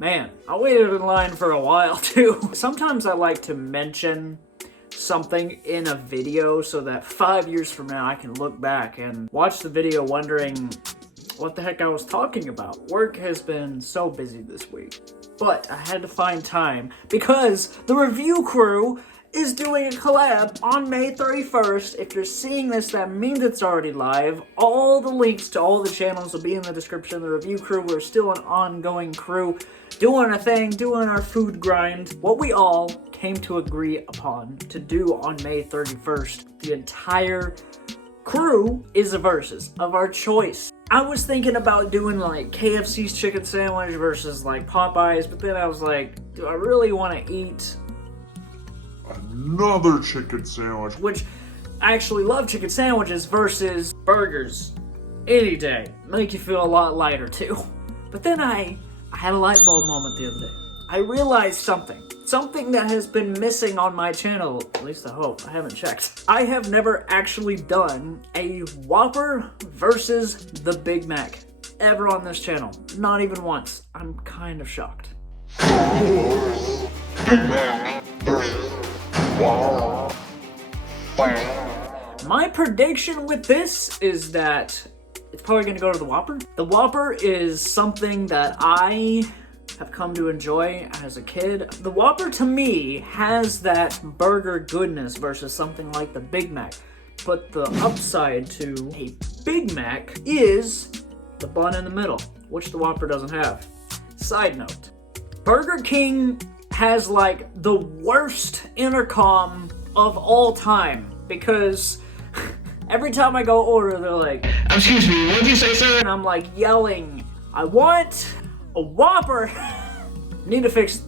Man, I waited in line for a while too. Sometimes I like to mention something in a video so that 5 years from now I can look back and watch the video wondering what the heck I was talking about. Work has been so busy this week, but I had to find time because the review crew is doing a collab on May 31st. If you're seeing this, that means it's already live. All the links to all the channels will be in the description. The review crew, we're still an ongoing crew, doing a thing, doing our food grind. What we all came to agree upon to do on May 31st, the entire crew, is a versus of our choice. I was thinking about doing like KFC's chicken sandwich versus like Popeyes, but then I was like, do I really want to eat another chicken sandwich? Which I actually love chicken sandwiches versus burgers any day. Make you feel a lot lighter too. But then I had a light bulb moment the other day. I realized something that has been missing on my channel, at least I hope, I haven't checked. I have never actually done a Whopper versus the Big Mac ever on this channel. Not even once. I'm kind of shocked. My prediction with this is that it's probably going to go to the Whopper. The Whopper is something that I have come to enjoy as a kid. The Whopper to me has that burger goodness versus something like the Big Mac. But the upside to a Big Mac is the bun in the middle, which the Whopper doesn't have. Side note, Burger King has like the worst intercom of all time because every time I go order, they're like, "Excuse me, what'd you say, sir?" And I'm like yelling, "I want a Whopper." They need to fix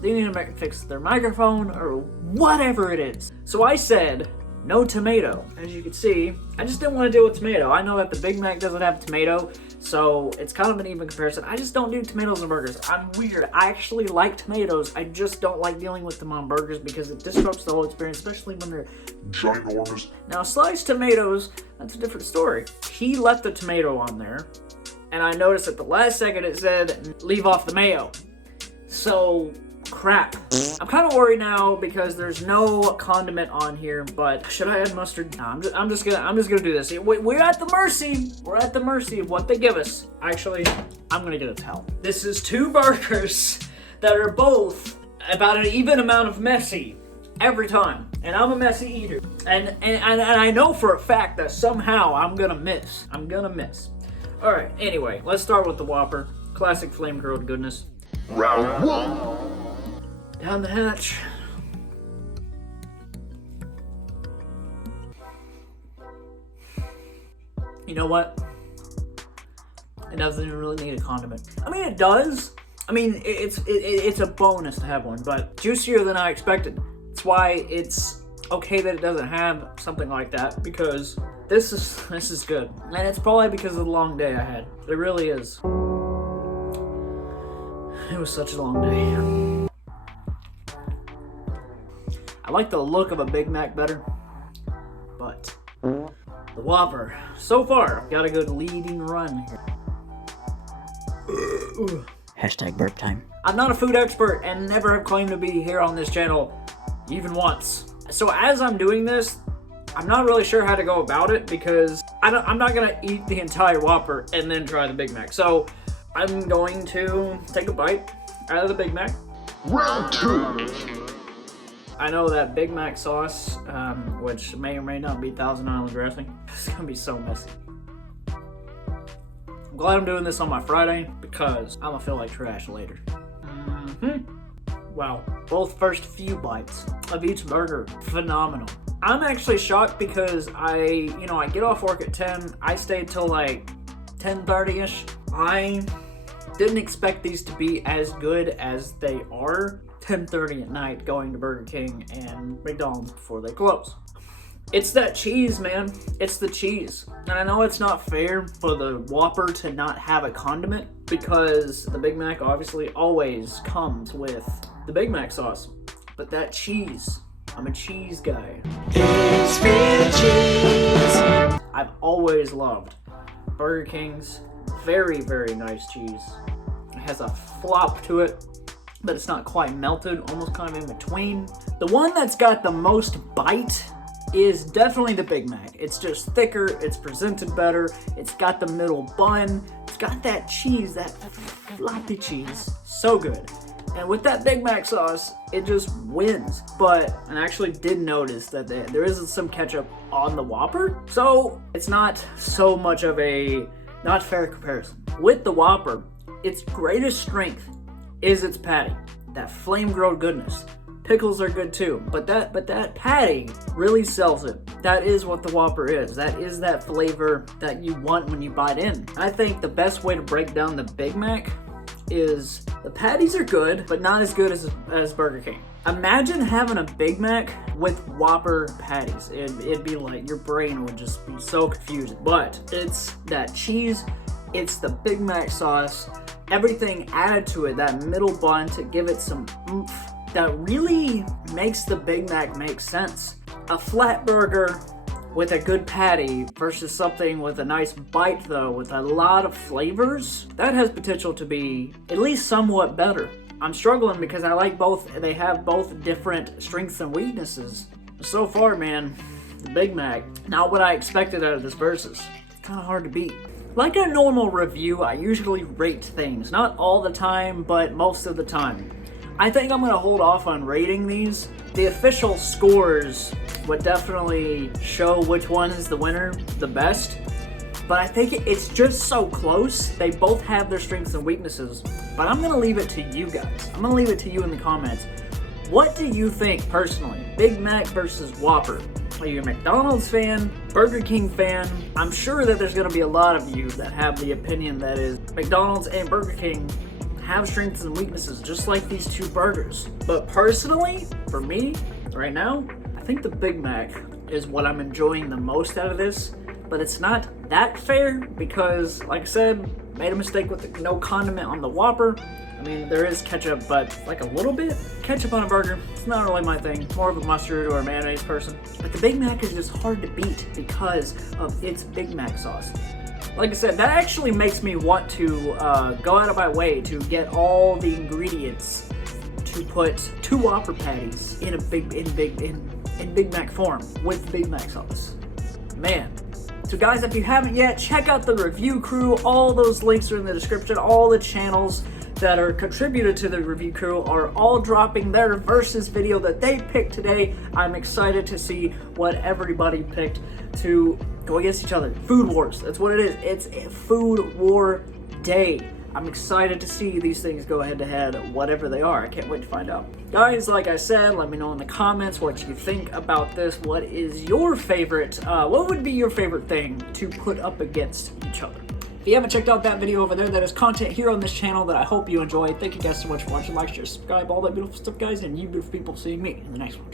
their microphone or whatever it is. So I said no tomato. As you can see, I just didn't want to deal with tomato. I know that the Big Mac doesn't have tomato, so it's kind of an even comparison. I just don't do tomatoes on burgers. I'm weird. I actually like tomatoes. I just don't like dealing with them on burgers because it disrupts the whole experience, especially when they're ginormous. Now, sliced tomatoes, that's a different story. He left the tomato on there, and I noticed at the last second it said, leave off the mayo. So, crap. I'm kind of worried now because there's no condiment on here, but should I add mustard? No, I'm just gonna do this. We're at the mercy. We're at the mercy of what they give us. Actually, I'm gonna get a towel. This is two burgers that are both about an even amount of messy every time, and I'm a messy eater, and I know for a fact that somehow I'm gonna miss. All right. Anyway, let's start with the Whopper. Classic flame grilled goodness. Round one. Down the hatch. You know what? It doesn't even really need a condiment. I mean, it does. I mean, it's a bonus to have one, but juicier than I expected. That's why it's okay that it doesn't have something like that, because this is good. And it's probably because of the long day I had. It really is. It was such a long day. I like the look of a Big Mac better, but the Whopper, so far, got a good leading run here. Hashtag burp time. I'm not a food expert and never have claimed to be here on this channel, even once. So as I'm doing this, I'm not really sure how to go about it because I'm not gonna eat the entire Whopper and then try the Big Mac. So I'm going to take a bite out of the Big Mac. Round two. I know that Big Mac sauce, which may or may not be Thousand Island dressing, it's gonna be so messy. I'm glad I'm doing this on my Friday because I'm gonna feel like trash later. Wow, both first few bites of each burger, phenomenal. I'm actually shocked because I get off work at 10, I stayed till like 10:30ish. I didn't expect these to be as good as they are 10:30 at night going to Burger King and McDonald's before they close. It's that cheese, man. It's the cheese. And I know it's not fair for the Whopper to not have a condiment because the Big Mac obviously always comes with the Big Mac sauce. But that cheese, I'm a cheese guy. It's real cheese. I've always loved Burger King's very, very nice cheese. It has a flop to it. but it's not quite melted, almost kind of in between. The one that's got the most bite is definitely the Big Mac. It's just thicker, it's presented better, it's got the middle bun, it's got that cheese, that floppy cheese, so good. And with that Big Mac sauce, it just wins. But I actually did notice that there is some ketchup on the Whopper, so it's not so much of a not fair comparison. With the Whopper, its greatest strength is its patty, that flame-grilled goodness. Pickles are good too, but that patty really sells it. That is what the Whopper is. That is that flavor that you want when you bite in. I think the best way to break down the Big Mac is the patties are good, but not as good as Burger King. Imagine having a Big Mac with Whopper patties. It'd be like your brain would just be so confused. But it's that cheese, it's the Big Mac sauce, everything added to it, that middle bun to give it some oomph that really makes the Big Mac make sense. A flat burger with a good patty versus something with a nice bite though, with a lot of flavors, that has potential to be at least somewhat better. I'm struggling because I like both, they have both different strengths and weaknesses. So far, man, the Big Mac, not what I expected out of this versus. It's kind of hard to beat. Like a normal review, I usually rate things, not all the time, but most of the time. I think I'm gonna hold off on rating these. The official scores would definitely show which one is the winner the best, but I think it's just so close. They both have their strengths and weaknesses, but I'm gonna leave it to you guys. I'm gonna leave it to you in the comments. What do you think personally? Big Mac versus Whopper? Are you a McDonald's fan? Burger King fan? I'm sure that there's gonna be a lot of you that have the opinion that is McDonald's and Burger King have strengths and weaknesses just like these two burgers. But personally, for me, right now, I think the Big Mac is what I'm enjoying the most out of this, but it's not that fair because, like I said, made a mistake with the no condiment on the Whopper. I mean, there is ketchup, but like a little bit. Ketchup on a burger, it's not really my thing. More of a mustard or a mayonnaise person. But the Big Mac is just hard to beat because of its Big Mac sauce. Like I said, that actually makes me want to go out of my way to get all the ingredients to put 2 Whopper patties in Big Mac form with Big Mac sauce. Man. So guys, if you haven't yet, check out the review crew. All those links are in the description. All the channels that are contributed to the review crew are all dropping their versus video that they picked today. I'm excited to see what everybody picked to go against each other. Food wars, that's what it is. It's a food war day. I'm excited to see these things go head to head, whatever they are. I can't wait to find out. Guys, like I said, let me know in the comments what you think about this. What is your favorite, what would be your favorite thing to put up against each other? If you haven't checked out that video over there, that is content here on this channel that I hope you enjoy. Thank you guys so much for watching. Like, share, subscribe, all that beautiful stuff, guys, and you beautiful people seeing me in the next one.